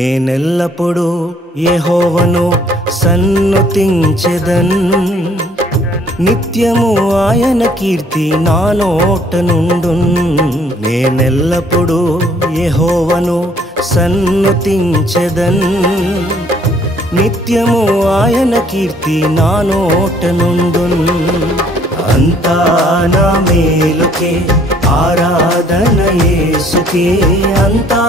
నేనెల్లప్పుడూ యెహోవాను సన్నుతించెదన్, నిత్యము ఆయన కీర్తి నా నోట నుండున్. నేనెల్లప్పుడూ యెహోవాను సన్నుతించెదన్, నిత్యము ఆయన కీర్తి నా నోట నుండున్. అంతా నా మేలుకే ఆరాధన యేసుకే, అంతా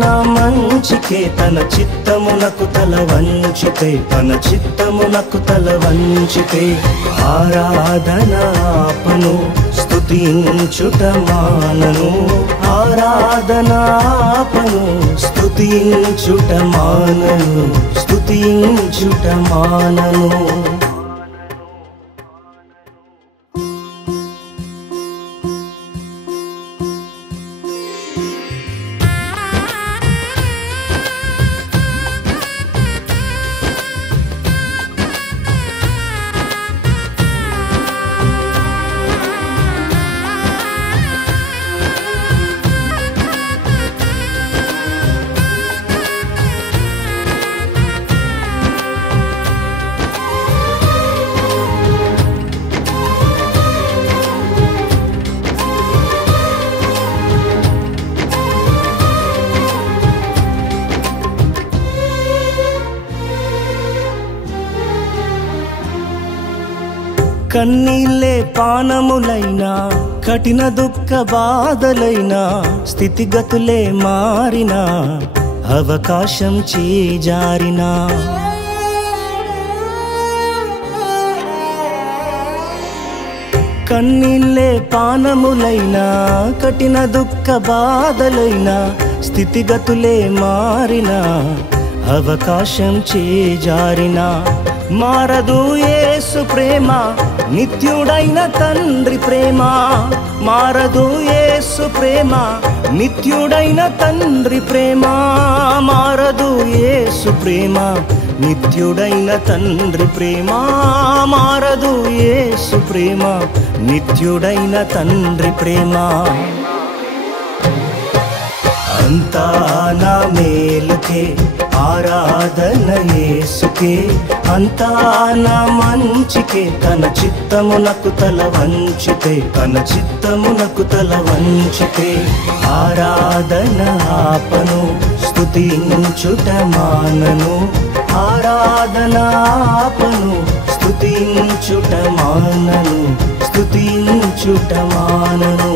నా మంచికే. తన చిత్తమునకు తల వంచితే, తన చిత్తమునకు తల వంచితే ఆరాధన ఆపను, స్తుతించుట మానను. ఆరాధన ఆపను, స్తుతించుట మానను, స్తుతించుట మానను. కన్నీళ్ళే పానములైనా, కఠిన దుఃఖ బాధలైనా, స్థితిగతులే మారినా, అవకాశం చేజారినా, కన్నీళ్ళే పానములైనా, కఠిన దుఃఖ బాధలైనా, స్థితిగతులే మారినా, అవకాశం చేజారినా, మారదు యేసు ప్రేమ, నిత్యుడైన తండ్రి ప్రేమ. మారదు యేసు ప్రేమ, నిత్యుడైన తండ్రి ప్రేమ. మారదు యేసు ప్రేమ, నిత్యుడైన తండ్రి ప్రేమ. మారదు యేసు ప్రేమ, నిత్యుడైన తండ్రి ప్రేమ. అంతా నా మేలుకే ఆరాధన యేసుకే, అంతా నా మంచికే. తన చిత్తమునకు తల వంచితే, తన చిత్తమునకు తల వంచితే ఆరాధన ఆపను, స్తుతించుట మానను. ఆరాధన ఆపను, స్తుతించుట మానను, స్తుతించుట మానను.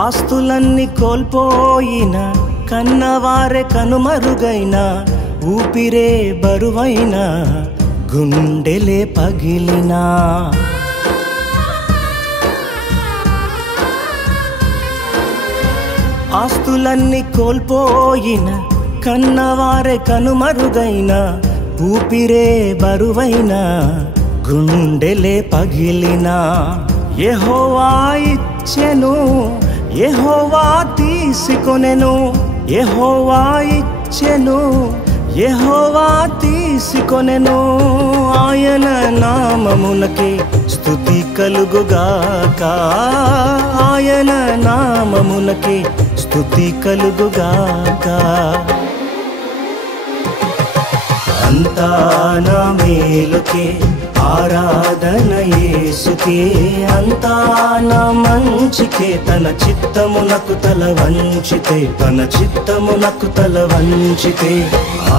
ఆస్తులన్నీ కోల్పోయిన, కన్నవారే కనుమరుగైన, ఊపిరే బరువైన, గుండెలే పగిలినా, ఆస్తులన్నీ కోల్పోయిన, కన్నవారే కనుమరుగైన, ఊపిరే బరువైన, గుండెలే పగిలినా. యెహోవా ఇచ్చెను, యెహోవా తీసుకొనెను. యెహోవా ఇచ్చెను, యెహోవా తీసుకొనెను. ఆయన నామమునకే స్తుతి కలుగుగాక, ఆయన నామమునకే స్తుతి కలుగుగాక. అంతా నా మేలుకే ఆరాధన యేసుకే, అంతా నా మంచికే. తన చిత్తమునకు తల వంచితే, తన చిత్తమునకు తల వంచితే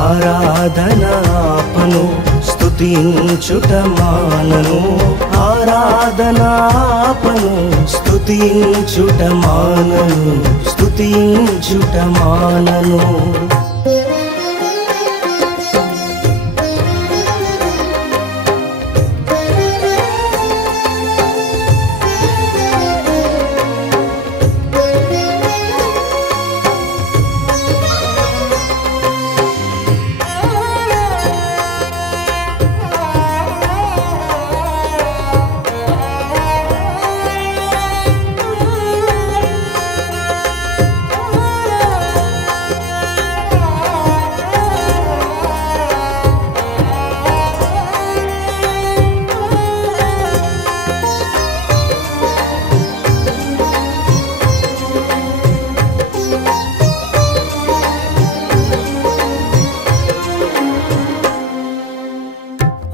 ఆరాధన ఆపను, స్తుతించుట మానను. ఆరాధన ఆపను, స్తుతించుట మానను, స్తుతించుట మానను.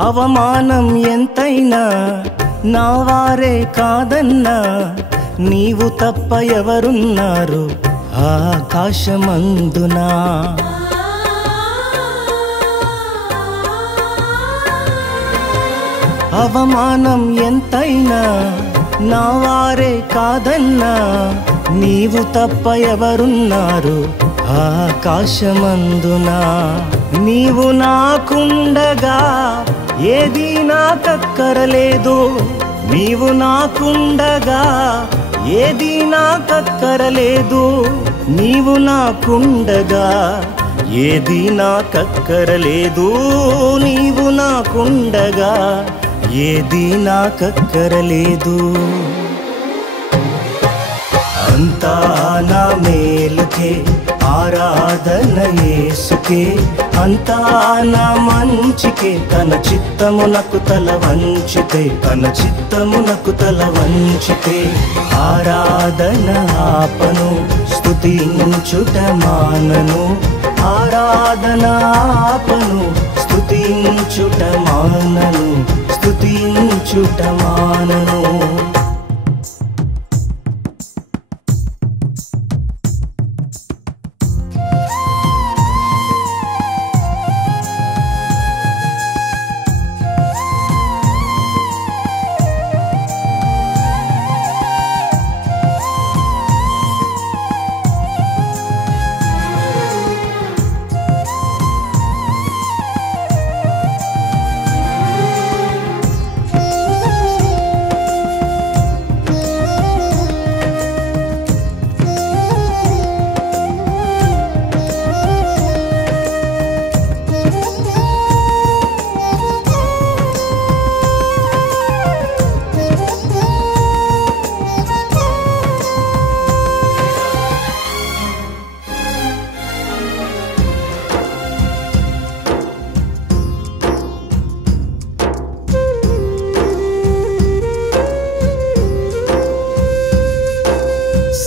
అవమానం ఎంతైనా నా వారే కాదన్నా, నీవు తప్ప ఎవరున్నారు ఆకాశమందునా. అవమానం ఎంతైనా నా వారే కాదన్నా, నీవు తప్ప ఎవరున్నారు ఆకాశమందునా. నీవు నాకుండగా ఏది నాకక్కరలేదు, నీవు నాకుండగా ఏది నాకక్కరలేదు, నీవు నాకుండగా ఏది నాకక్కరలేదు, నీవు నాకుండగా ఏది నాకక్కరలేదు. అంతా నా మేలుకే ఆరాధన యేసుకే, అంతా నా మంచికే. తన చిత్తమునకు తల వంచితే, తన చిత్తమునకు తల వంచితే, ఆరాధన ఆపను స్తుతించుట మానను, ఆరాధన ఆపను స్తుతించుట మానను, స్తుతించుట మానను.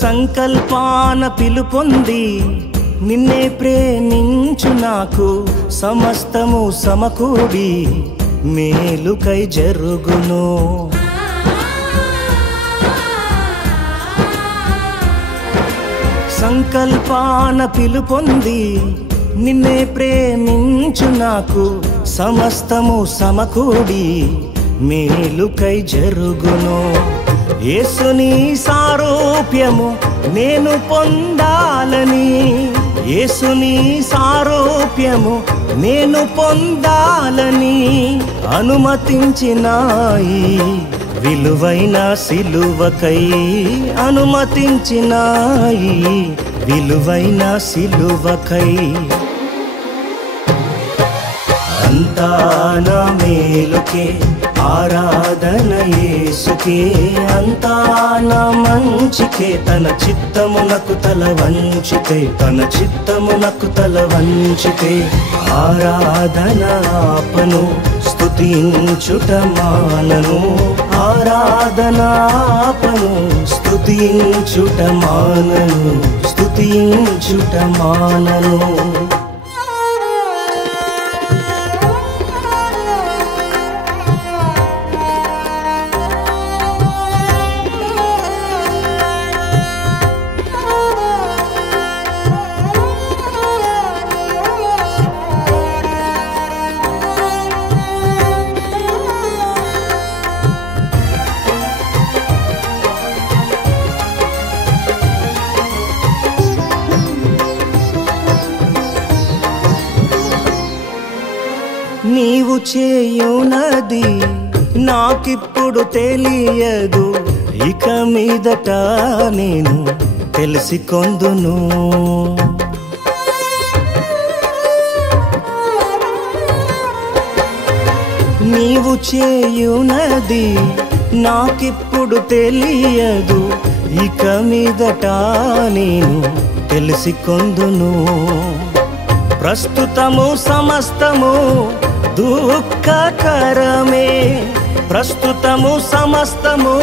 సంకల్పాన పిలుపొంది నిన్నే ప్రేమించు నాకు, సమస్తము సమకూడి మేలుకై జరుగును. సంకల్పాన పిలుపొంది నిన్నే ప్రేమించు నాకు, సమస్తము సమకూడి మేలుకై జరుగును. యేసుని సారూప్యము నేను పొందాలని, యేసుని సారూప్యము నేను పొందాలని అనుమతించినాయి విలువైన సిలువకై, అనుమతించినాయి విలువైన సిలువకై. అంతా నా మేలుకే ఆరాధన యేసుకే, అంతా నా మంచికే. తన చిత్తమునకు తల వంచితే, తన చిత్తమునకు తల వంచితే, ఆరాధన ఆపను స్తుతించుట మానను, ఆరాధన ఆపను స్తుతించుట మానను, స్తుతించుట మానను. నీవు చేయునది నాకిప్పుడు తెలియదు, ఇక మీదట నేను తెలిసికొందును. నీవు చేయునది నాకిప్పుడు తెలియదు, ఇక మీదట నేను తెలిసికొందును. ప్రస్తుతము సమస్తము దుఃఖకరమే, ప్రస్తుతము సమస్తము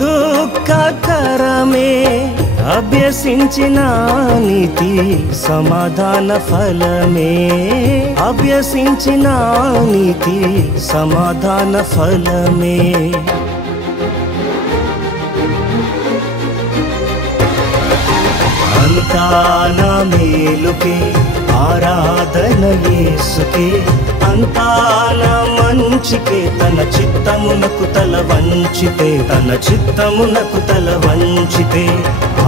దుఃఖకరమే, అభ్యసించిన నీతి సమాధాన ఫలమే, అభ్యసించిన నీతి సమాధాన ఫలమే. అంతా నా మేలుకే, ఆరాధన యేసుకే, అంతా నా మంచికే. తన చిత్తమునకు తల వంచితే, తన చిత్తమునకు తల వంచితే,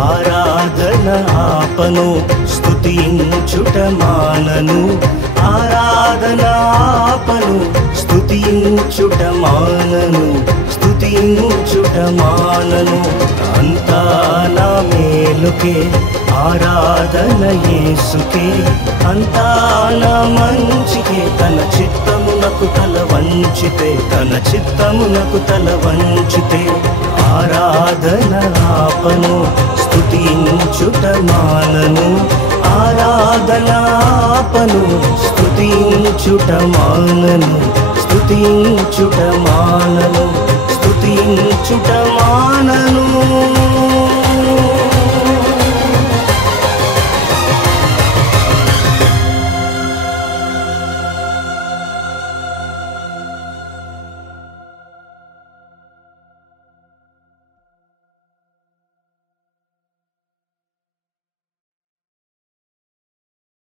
ఆరాధన ఆపను, స్తుతించుట మానను. ఆరాధన ఆపను, స్తుతించుట మానను, స్తుతించుట మానను. అంతా నా మేలుకే, ఆరాధన యేసుకే, అంతా నా మంచికే. తన చిత్తమునకు తల వంచితే, తన చిత్తమునకు తల వంచితే, ఆరాధన ఆపను, స్తుతించుట మానను. ఆరాధన ఆపను, స్తుతించుట మానను, స్తుతించుట మానను, స్తుతించుట మానను.